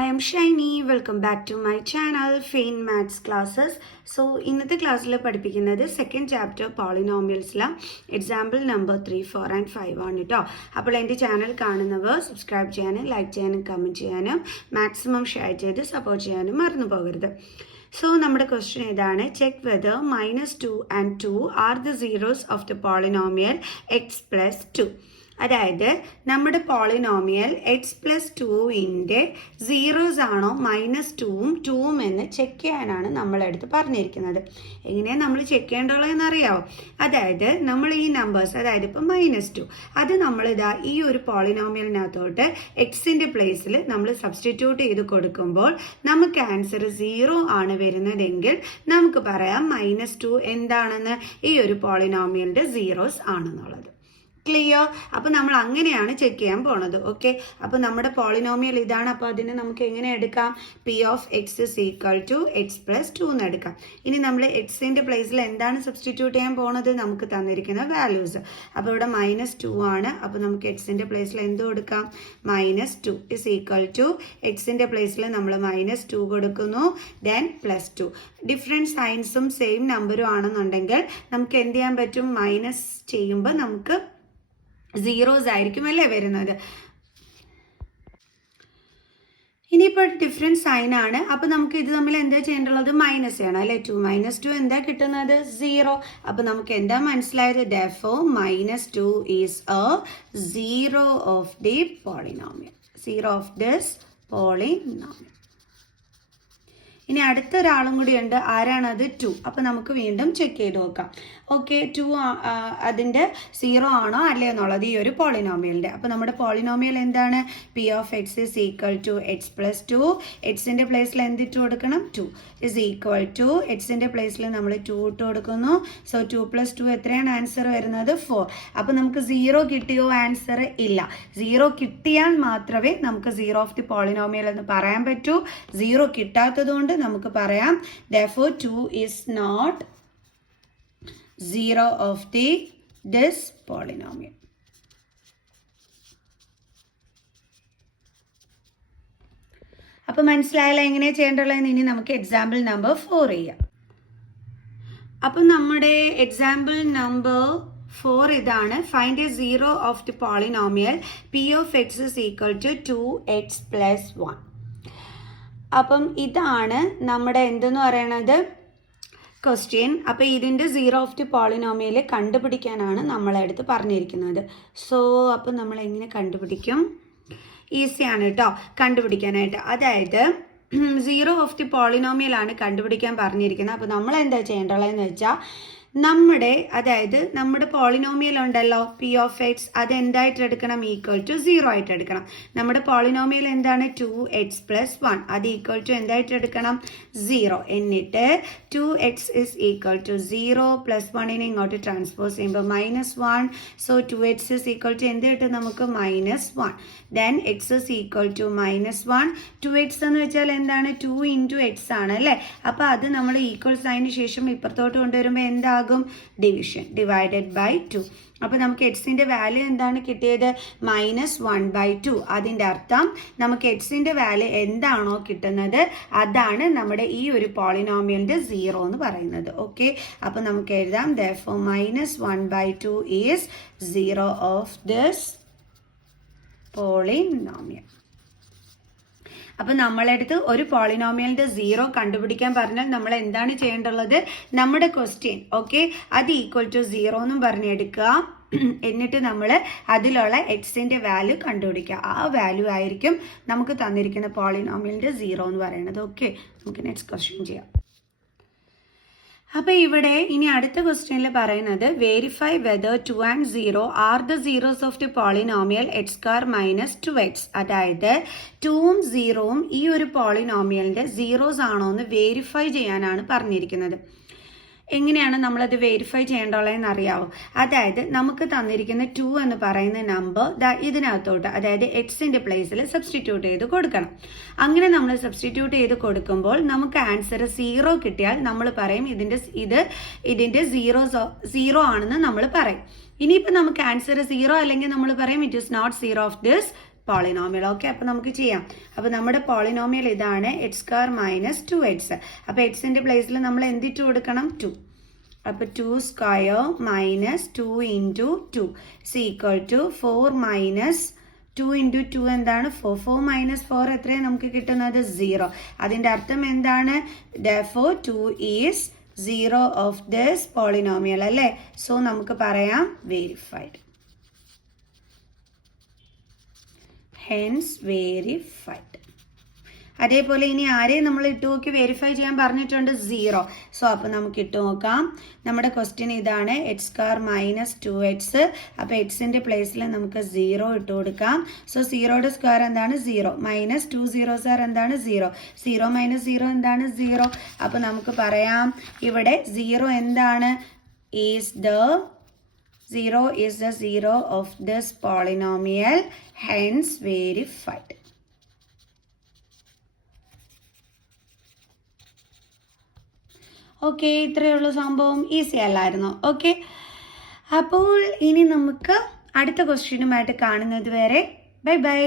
I am Shiny. Welcome back to my channel Fain Maths Classes. So ഇന്നത്തെ ക്ലാസ്സിൽ പഠിപ്പിക്കുന്നത് second chapter പോളിനോമിയൽസിലാണ് example number 3, 4 and 5 ആണ് കേട്ടോ. അപ്പോൾ എൻ്റെ ചാനൽ കാണുന്നവർ സബ്സ്ക്രൈബ് ചെയ്യാനും ലൈക്ക് ചെയ്യാനും കമൻറ്റ് ചെയ്യാനും മാക്സിമം ഷെയർ ചെയ്ത് സപ്പോർട്ട് ചെയ്യാനും മറന്നു പോകരുത്. സോ നമ്മുടെ ക്വസ്റ്റ്യൻ ഇതാണ്: check whether -2 and 2 are the zeros of the polynomial X plus 2. അതായത് നമ്മുടെ പോളിനോമിയൽ എക്സ് പ്ലസ് 2ൻ്റെ സീറോസ് ആണോ -2ഉം 2ഉം എന്ന് ചെക്ക് ചെയ്യാനാണ് നമ്മളെടുത്ത് പറഞ്ഞിരിക്കുന്നത്. എങ്ങനെയാണ് നമ്മൾ ചെക്ക് ചെയ്യേണ്ടതെന്ന് അറിയാമോ? അതായത് നമ്മൾ ഈ നമ്പേഴ്സ്, അതായത് ഇപ്പം -2, അത് നമ്മളിതാ ഈ ഒരു പോളിനോമിയലിനകത്തോട്ട് എക്സിൻ്റെ പ്ലേസിൽ നമ്മൾ സബ്സ്റ്റിറ്റ്യൂട്ട് ചെയ്ത് കൊടുക്കുമ്പോൾ നമുക്ക് ആൻസർ 0 ആണ് വരുന്നതെങ്കിൽ നമുക്ക് പറയാം -2 എന്താണെന്ന്, ഈ ഒരു പോളിനോമിയലിൻ്റെ സീറോസ് ആണെന്നുള്ളത്. ക്ലിയർ? അപ്പോൾ നമ്മൾ അങ്ങനെയാണ് ചെക്ക് ചെയ്യാൻ പോണത്. ഓക്കെ, അപ്പോൾ നമ്മുടെ പോളിനോമിയൽ ഇതാണ്. അപ്പോൾ അതിനെ നമുക്ക് എങ്ങനെ എടുക്കാം? P of x is equal to x plus 2 എന്ന് എടുക്കാം. ഇനി നമ്മൾ എക്സിൻ്റെ പ്ലേസിൽ എന്താണ് സബ്സ്റ്റിറ്റ്യൂട്ട് ചെയ്യാൻ പോണത്? നമുക്ക് തന്നിരിക്കുന്ന വാല്യൂസ്. അപ്പോൾ ഇവിടെ -2 ആണ്. അപ്പോൾ നമുക്ക് എക്സിൻ്റെ പ്ലേസിൽ എന്ത് കൊടുക്കാം? -2 ഇസ് ഈക്വൽ ടു എക്സിൻ്റെ പ്ലേസിൽ നമ്മൾ -2 കൊടുക്കുന്നു, ദെൻ +2. ഡിഫറെൻറ്റ് സൈൻസും സെയിം നമ്പറും ആണെന്നുണ്ടെങ്കിൽ നമുക്ക് എന്ത് ചെയ്യാൻ പറ്റും? മൈനസ് ചെയ്യുമ്പോൾ നമുക്ക് സീറോസ് ആയിരിക്കും അല്ലേ വരുന്നത്. ഇനിയിപ്പോൾ ഡിഫറെൻറ്റ് സൈൻ ആണ്. അപ്പോൾ നമുക്ക് ഇത് തമ്മിൽ എന്താ ചെയ്യേണ്ടത്? മൈനസ് ചെയ്യണം അല്ലേ. 2 - 2 എന്താ കിട്ടുന്നത്? 0. അപ്പോൾ നമുക്ക് എന്താ മനസ്സിലായത്? therefore -2 is A zero of the polynomial, zero of this polynomial. ഇനി അടുത്തൊരാളും കൂടി ഉണ്ട്. ആരാണത്? 2. അപ്പോൾ നമുക്ക് വീണ്ടും ചെക്ക് ചെയ്ത് നോക്കാം. ഓക്കെ, 2 അതിൻ്റെ 0 ആണോ അല്ലേ എന്നുള്ളത് ഈ ഒരു പോളിനോമിയലിൻ്റെ. അപ്പോൾ നമ്മുടെ പോളിനോമിയൽ എന്താണ്? P of x is equal to x plus 2. എക്സിൻ്റെ പ്ലേസിൽ എന്തിട്ട് കൊടുക്കണം? 2 ഇസ് ഈക്വൽ ടു എക്സിൻ്റെ പ്ലേസിൽ നമ്മൾ 2 ഇട്ട് കൊടുക്കുന്നു. സോ 2 + 2 എത്രയാണ് ആൻസർ വരുന്നത്? 4. അപ്പോൾ നമുക്ക് 0 കിട്ടിയോ? ആൻസർ ഇല്ല. 0 കിട്ടിയാൽ മാത്രമേ നമുക്ക് സീറോ ഓഫ് ദി പോളിനോമിയൽ എന്ന് പറയാൻ പറ്റൂ. 0 കിട്ടാത്തത് കൊണ്ട് നമുക്ക് പറയാം therefore 2 is not zero of this polynomial. അപ്പോൾ മനസ്സിലായല്ലോ എങ്ങനെ ചെയ്യേണ്ടതെന്ന്. ഇനി നമുക്ക് എക്സാമ്പിൾ നമ്പർ 4 ചെയ്യാം. അപ്പം നമ്മുടെ എക്സാമ്പിൾ നമ്പർ 4 ഇതാണ്: find a zero of the polynomial p of x is equal to 2x + 1. അപ്പം ഇതാണ് നമ്മുടെ എന്തെന്ന് പറയണത് ക്വസ്റ്റ്യൻ. അപ്പോൾ ഇതിൻ്റെ സീറോ ഓഫ് ദി പോളിനോമിയൽ കണ്ടുപിടിക്കാനാണ് നമ്മളെടുത്ത് പറഞ്ഞിരിക്കുന്നത്. സോ അപ്പോൾ നമ്മൾ എങ്ങനെ കണ്ടുപിടിക്കും? ഈസിയാണ് കേട്ടോ കണ്ടുപിടിക്കാനായിട്ട്. അതായത് സീറോ ഓഫ് ദി പോളിനോമിയലാണ് കണ്ടുപിടിക്കാൻ പറഞ്ഞിരിക്കുന്നത്. അപ്പോൾ നമ്മൾ എന്താ ചെയ്യേണ്ടതെന്ന് വെച്ചാൽ നമ്മുടെ പോളിനോമിയൽ ഉണ്ടല്ലോ പി ഓഫ് എക്സ്, അത് എന്തായിട്ട് എടുക്കണം? ഈക്വൽ ടു 0 ആയിട്ട് എടുക്കണം. നമ്മുടെ പോളിനോമിയൽ എന്താണ്? 2x + 1. അത് ഈക്വൽ ടു എന്തായിട്ട് എടുക്കണം? 0. എന്നിട്ട് 2x ഇസ് ഈക്വൽ ടു 0 + 1നെ ഇങ്ങോട്ട് ട്രാൻസ്പോസ് ചെയ്യുമ്പോൾ -1. So 2x is equal to എന്ത് കിട്ടും നമുക്ക്? -1. Then x is equal to -1. 2x എന്ന് വെച്ചാൽ എന്താണ്? 2 × x ആണ് അല്ലേ. അപ്പോൾ അത് നമ്മൾ ഈക്വൽ സൈന് ശേഷം ഇപ്പുറത്തോട്ട് കൊണ്ടുവരുമ്പോൾ എന്താ? Division, divided by 2. അപ്പോൾ നമുക്ക് എക്സിൻ്റെ വാല്യൂ എന്താണ് കിട്ടിയത്? -1/2. അതിൻ്റെ അർത്ഥം നമുക്ക് എക്സിൻ്റെ വാല്യൂ എന്താണോ കിട്ടുന്നത് അതാണ് നമ്മുടെ ഈ ഒരു പോളിനോമിയലിൻ്റെ 0 എന്ന് പറയുന്നത്. ഓക്കെ, അപ്പോൾ നമുക്ക് എഴുതാം therefore -1/2 is zero of this polynomial. അപ്പോൾ നമ്മളടുത്ത് ഒരു പോളിനോമിയലിൻ്റെ 0 കണ്ടുപിടിക്കാൻ പറഞ്ഞാൽ നമ്മൾ എന്താണ് ചെയ്യേണ്ടത്? നമ്മുടെ ക്വസ്റ്റ്യൻ ഓക്കെ അത് ഈക്വൽ ടു 0 എന്നും പറഞ്ഞെടുക്കുക. എന്നിട്ട് നമ്മൾ അതിലുള്ള എക്സിൻ്റെ വാല്യൂ കണ്ടുപിടിക്കുക. ആ വാല്യൂ ആയിരിക്കും നമുക്ക് തന്നിരിക്കുന്ന പോളിനോമിയലിൻ്റെ 0 എന്ന് പറയുന്നത്. ഓക്കെ, നമുക്ക് നെക്സ്റ്റ് ക്വസ്റ്റ്യൻ ചെയ്യാം. അപ്പോൾ ഇവിടെ ഇനി അടുത്ത ക്വസ്റ്റ്യനിൽ പറയുന്നത് verify whether 2 and 0 are the zeros of the polynomial x² - 2x. അതായത് 2ഉം 0ഉം ഈ ഒരു പോളിനോമിയലിൻ്റെ സീറോസ് ആണോ എന്ന് വെരിഫൈ ചെയ്യാനാണ് പറഞ്ഞിരിക്കുന്നത്. എങ്ങനെയാണ് നമ്മളത് വെരിഫൈ ചെയ്യേണ്ടതെന്ന് അറിയാവോ? അതായത് നമുക്ക് തന്നിരിക്കുന്ന 2 എന്ന് പറയുന്ന നമ്പർ ഇതിനകത്തോട്ട്, അതായത് എക്സിൻ്റെ പ്ലേസിൽ സബ്സ്റ്റിറ്റ്യൂട്ട് ചെയ്ത് കൊടുക്കണം. അങ്ങനെ നമ്മൾ സബ്സ്റ്റിറ്റ്യൂട്ട് ചെയ്ത് കൊടുക്കുമ്പോൾ നമുക്ക് ആൻസർ 0 കിട്ടിയാൽ നമ്മൾ പറയും ഇതിൻ്റെ 0 ആണെന്ന് നമ്മൾ പറയും. ഇനിയിപ്പോൾ നമുക്ക് ആൻസർ 0 അല്ലെങ്കിൽ നമ്മൾ പറയും it is not zero of this polynomial. Okay, അപ്പോൾ നമുക്ക് ചെയ്യാം. അപ്പോൾ നമ്മുടെ പോളിനോമിയൽ ഇതാണ് x² - 2x. അപ്പോൾ എക്സിൻ്റെ പ്ലേസിൽ നമ്മൾ എന്തിട്ട് കൊടുക്കണം? 2. അപ്പോൾ 2² - 2 × 2 = 4 - 2 × 2 എന്താണ്? 4. 4 - 4 എത്രയാണ് നമുക്ക് കിട്ടുന്നത്? 0. അതിൻ്റെ അർത്ഥം എന്താണ്? Therefore 2 is 0 of this polynomial അല്ലേ? സോ നമുക്ക് പറയാം verified. Hence verified. അതേപോലെ ഇനി ആരെയും നമ്മൾ ഇട്ട് നോക്കി വെരിഫൈ ചെയ്യാൻ പറഞ്ഞിട്ടുണ്ട്? 0. സോ അപ്പോൾ നമുക്ക് ഇട്ട് നോക്കാം. നമ്മുടെ ക്വസ്റ്റ്യൻ ഇതാണ്, x² - 2x. അപ്പോൾ എക്സിൻ്റെ പ്ലേസിൽ നമുക്ക് 0 ഇട്ട് കൊടുക്കാം. സോ 0യുടെ സ്ക്വയർ എന്താണ്? 0. -2 zeros are എന്താണ്? 0. 0 - 0 എന്താണ്? 0. അപ്പോൾ നമുക്ക് പറയാം ഇവിടെ 0 എന്താണ്? 0 is the 0 of this polynomial. Hence verified. Okay, ഇത്രയേ ഉള്ളൂ സംഭവം. ഈസി അല്ലായിരുന്നു? ഓക്കെ, അപ്പോൾ ഇനി നമുക്ക് അടുത്ത ക്വസ്റ്റ്യനുമായിട്ട് കാണുന്നത് വരെ ബൈ ബൈ.